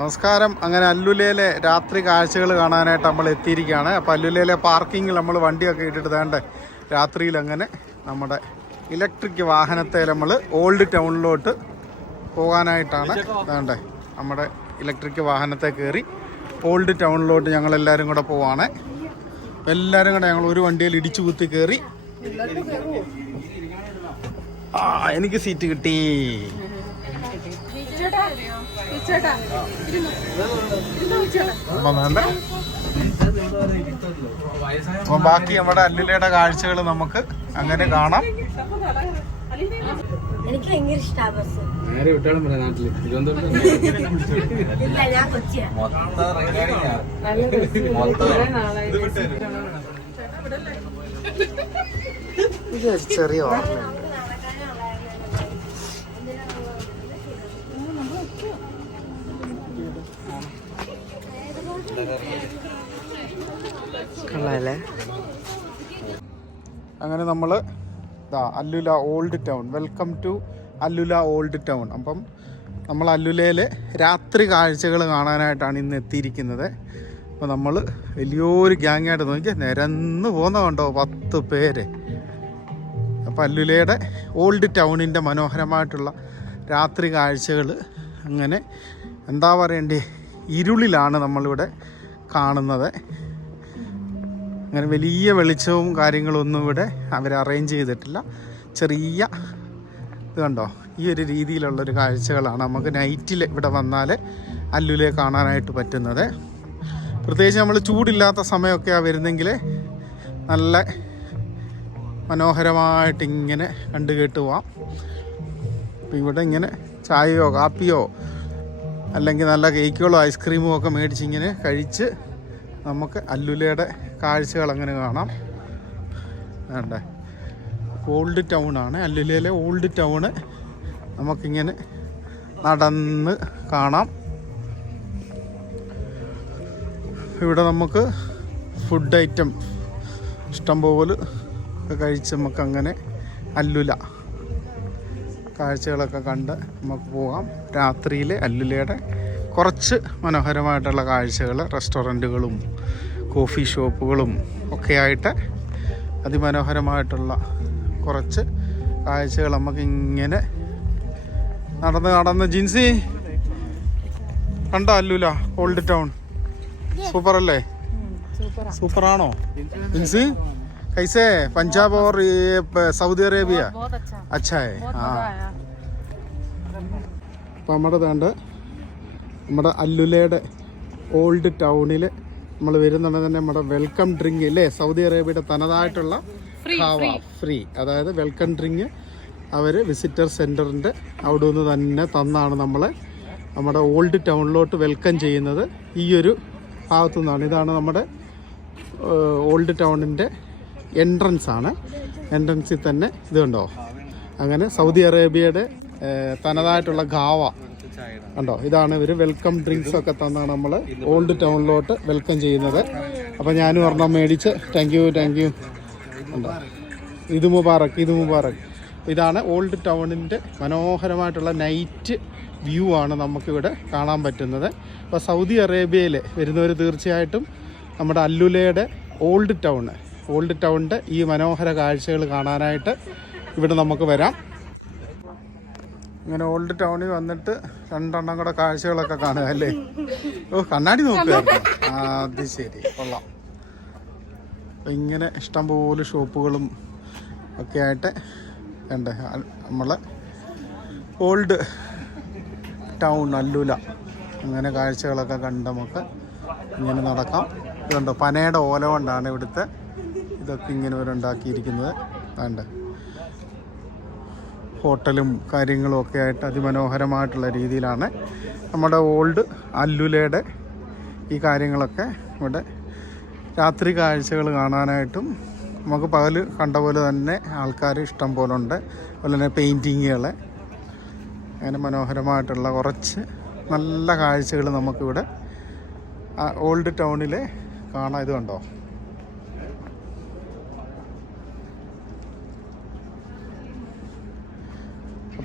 നമസ്കാരം. അങ്ങനെ അല്ലുലയിലെ രാത്രി കാഴ്ചകൾ കാണാനായിട്ട് നമ്മൾ എത്തിയിരിക്കുകയാണ്. അപ്പോൾ അല്ലുലയിലെ പാർക്കിങ്ങിൽ നമ്മൾ വണ്ടിയൊക്കെ ഇട്ടിട്ട് വേണ്ടേ രാത്രിയിൽ അങ്ങനെ നമ്മുടെ ഇലക്ട്രിക് വാഹനത്തെ നമ്മൾ ഓൾഡ് ടൗണിലോട്ട് പോകാനായിട്ടാണ് വേണ്ടേ നമ്മുടെ ഇലക്ട്രിക് വാഹനത്തെ കയറി ഓൾഡ് ടൗണിലോട്ട് ഞങ്ങളെല്ലാവരും കൂടെ പോവാണ്. എല്ലാവരും കൂടെ ഞങ്ങൾ ഒരു വണ്ടിയിൽ ഇടിച്ചു കുത്തി കയറി. എനിക്ക് സീറ്റ് കിട്ടി. അപ്പൊ ബാക്കി നമ്മുടെ അല്ലുലയുടെ കാഴ്ചകൾ നമുക്ക് അങ്ങനെ കാണാം. എനിക്ക് ഭയങ്കര ഇഷ്ടമാണ്. ചെറിയ അങ്ങനെ നമ്മൾ AlUla old town. Welcome to AlUla old town. അപ്പം നമ്മൾ അല്ലുലയിലെ രാത്രി കാഴ്ചകൾ കാണാനായിട്ടാണ് ഇന്ന് എത്തിയിരിക്കുന്നത്. അപ്പോൾ നമ്മൾ വലിയൊരു ഗ്യാങ്ങായിട്ട് നോക്കിയാൽ നിരന്ന് പോകുന്ന കണ്ടോ 10 പേര്. അപ്പോൾ അല്ലുലയുടെ ഓൾഡ് ടൗണിൻ്റെ മനോഹരമായിട്ടുള്ള രാത്രി കാഴ്ചകൾ അങ്ങനെ എന്താ പറയണ്ടേ ഇരുളിലാണ് നമ്മളിവിടെ കാണുന്നത്. അങ്ങനെ വലിയ വെളിച്ചവും കാര്യങ്ങളൊന്നും ഇവിടെ അവർ അറേഞ്ച് ചെയ്തിട്ടില്ല. ചെറിയ ഇത് കണ്ടോ ഈ ഒരു രീതിയിലുള്ളൊരു കാഴ്ചകളാണ് നമുക്ക് നൈറ്റിൽ ഇവിടെ വന്നാൽ അല്ലുലയെ കാണാനായിട്ട് പറ്റുന്നത്. പ്രത്യേകിച്ച് നമ്മൾ ചൂടില്ലാത്ത സമയമൊക്കെയാണ് വരുന്നെങ്കിൽ നല്ല മനോഹരമായിട്ട് ഇങ്ങനെ കണ്ടു കേട്ട് പോവാം. അപ്പം ഇവിടെ ഇങ്ങനെ ചായയോ കാപ്പിയോ അല്ലെങ്കിൽ നല്ല കേക്കുകളോ ഐസ്ക്രീമും ഒക്കെ മേടിച്ചിങ്ങനെ കഴിച്ച് നമുക്ക് അല്ലുലയുടെ കാഴ്ചകൾ അങ്ങനെ കാണാം. വേണ്ടേ ഓൾഡ് ടൗണാണ് അല്ലുലയിലെ ഓൾഡ് ടൗണ്. നമുക്കിങ്ങനെ നടന്ന് കാണാം. ഇവിടെ നമുക്ക് ഫുഡ് ഐറ്റം ഇഷ്ടംപോലെ കഴിച്ച് നമുക്കങ്ങനെ അല്ലുല കാഴ്ചകളൊക്കെ കണ്ട് നമുക്ക് പോകാം. രാത്രിയിൽ അല്ലുലയുടെ കുറച്ച് മനോഹരമായിട്ടുള്ള കാഴ്ചകൾ റെസ്റ്റോറൻറ്റുകളും കോഫി ഷോപ്പുകളും ഒക്കെ ആയിട്ട് അതിമനോഹരമായിട്ടുള്ള കുറച്ച് കാഴ്ചകൾ നമുക്കിങ്ങനെ നടന്ന് ജിൻസി കണ്ടോ അല്ലുല ഓൾഡ് ടൗൺ? സൂപ്പർ അല്ലേ? സൂപ്പറാണോ ജിൻസി? कैसे पंजाब और സൗദി അറേബ്യ അച്ഛാ? അപ്പം നമ്മുടെ അല്ലുലയുടെ ഓൾഡ് ടൗണിൽ നമ്മൾ വരുന്നുണ്ടെങ്കിൽ തന്നെ നമ്മുടെ വെൽക്കം ഡ്രിങ്ക് ഇല്ലേ, സൗദി അറേബ്യയുടെ തനതായിട്ടുള്ള ഫ്രീ. അതായത് വെൽക്കം ഡ്രിങ്ക് അവർ വിസിറ്റർ സെൻറ്ററിൻ്റെ അവിടെ നിന്ന് തന്നെ തന്നാണ് നമ്മളെ നമ്മുടെ ഓൾഡ് ടൗണിലോട്ട് വെൽക്കം ചെയ്യുന്നത്. ഈ ഒരു ഭാഗത്തു നിന്നാണ്. ഇതാണ് നമ്മുടെ ഓൾഡ് ടൗണിൻ്റെ എൻട്രൻസ് ആണ്. എൻട്രൻസിൽ തന്നെ ഇത് കണ്ടോ അങ്ങനെ സൗദി അറേബ്യയുടെ തനതായിട്ടുള്ള ഗാവ കണ്ടോ. ഇതാണ് ഇവർ വെൽക്കം ഡ്രിങ്ക്സ് ഒക്കെ തന്നാണ് നമ്മൾ ഓൾഡ് ടൗണിലോട്ട് വെൽക്കം ചെയ്യുന്നത്. അപ്പോൾ ഞാനും ഒരെണ്ണം മേടിച്ച് താങ്ക് യു കണ്ടോ. ഇത് മുബാറക്ക്. ഇതാണ് ഓൾഡ് ടൗണിൻ്റെ മനോഹരമായിട്ടുള്ള നൈറ്റ് വ്യൂ ആണ് നമുക്കിവിടെ കാണാൻ പറ്റുന്നത്. അപ്പോൾ സൗദി അറേബ്യയിൽ വരുന്നവർ തീർച്ചയായിട്ടും നമ്മുടെ അല്ലുലയുടെ ഓൾഡ് ടൗണിൻ്റെ ഈ മനോഹര കാഴ്ചകൾ കാണാനായിട്ട് ഇവിടെ നമുക്ക് വരാം. ഇങ്ങനെ ഓൾഡ് ടൗണിൽ വന്നിട്ട് 2 എണ്ണം കൂടെ കാഴ്ചകളൊക്കെ കാണുക അല്ലേ? കണ്ണാടി നോക്കുകയായിരുന്നു. അത് ശരി, കൊള്ളാം. അപ്പം ഇങ്ങനെ ഇഷ്ടംപോലെ ഷോപ്പുകളും ഒക്കെ ആയിട്ട് ഉണ്ട് നമ്മളെ ഓൾഡ് ടൗൺ അല്ലുല. അങ്ങനെ കാഴ്ചകളൊക്കെ കണ്ട് നമുക്ക് ഇങ്ങനെ നടക്കാം. ഇതുണ്ടോ പനയുടെ ഓല കൊണ്ടാണ് ഇവിടുത്തെ ഇതൊക്കെ ഇങ്ങനെ ഉണ്ടാക്കിയിരിക്കുന്നത്. വേണ്ട ഹോട്ടലും കാര്യങ്ങളും ഒക്കെ ആയിട്ട് അതിമനോഹരമായിട്ടുള്ള രീതിയിലാണ് നമ്മുടെ ഓൾഡ് അല്ലുലയുടെ ഈ കാര്യങ്ങളൊക്കെ. ഇവിടെ രാത്രി കാഴ്ചകൾ കാണാനായിട്ടും നമുക്ക് പകൽ കണ്ട പോലെ തന്നെ ആൾക്കാർ ഇഷ്ടം പോലെ ഉണ്ട്. അതുപോലെ തന്നെ പെയിൻറ്റിങ്ങുകൾ അങ്ങനെ മനോഹരമായിട്ടുള്ള കുറച്ച് നല്ല കാഴ്ചകൾ നമുക്കിവിടെ ഓൾഡ് ടൗണിൽ കാണാം. ഇത് കണ്ടോ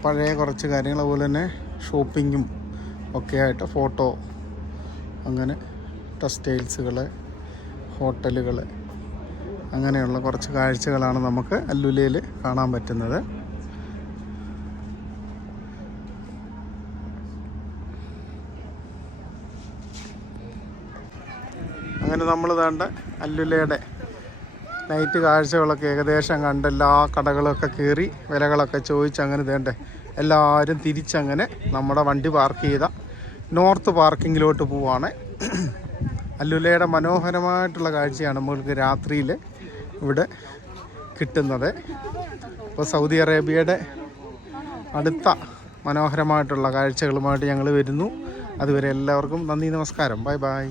പഴയ കുറച്ച് കാര്യങ്ങൾ, അതുപോലെ തന്നെ ഷോപ്പിങ്ങും ഒക്കെ ആയിട്ട് ഫോട്ടോ അങ്ങനെ ടെക്സ്റ്റൈൽസുകൾ, ഹോട്ടലുകൾ, അങ്ങനെയുള്ള കുറച്ച് കാഴ്ചകളാണ് നമുക്ക് അല്ലുലയിൽ കാണാൻ പറ്റുന്നത്. അങ്ങനെ നമ്മൾ വേണ്ട അല്ലുലയുടെ നൈറ്റ് കാഴ്ചകളൊക്കെ ഏകദേശം കണ്ട് എല്ലാ കടകളൊക്കെ കയറി വിലകളൊക്കെ ചോദിച്ച് അങ്ങനെ വേണ്ടേ എല്ലാവരും തിരിച്ചങ്ങനെ നമ്മുടെ വണ്ടി പാർക്ക് ചെയ്ത നോർത്ത് പാർക്കിങ്ങിലോട്ട് പോവുകയാണ്. അല്ലുലയുടെ മനോഹരമായിട്ടുള്ള കാഴ്ചയാണ് നമ്മൾക്ക് രാത്രിയിൽ ഇവിടെ കിട്ടുന്നത്. അപ്പോൾ സൗദി അറേബ്യയുടെ അടുത്ത മനോഹരമായിട്ടുള്ള കാഴ്ചകളുമായിട്ട് ഞങ്ങൾ വരുന്നു. അതുവരെ എല്ലാവർക്കും നന്ദി, നമസ്കാരം, ബൈ ബൈ.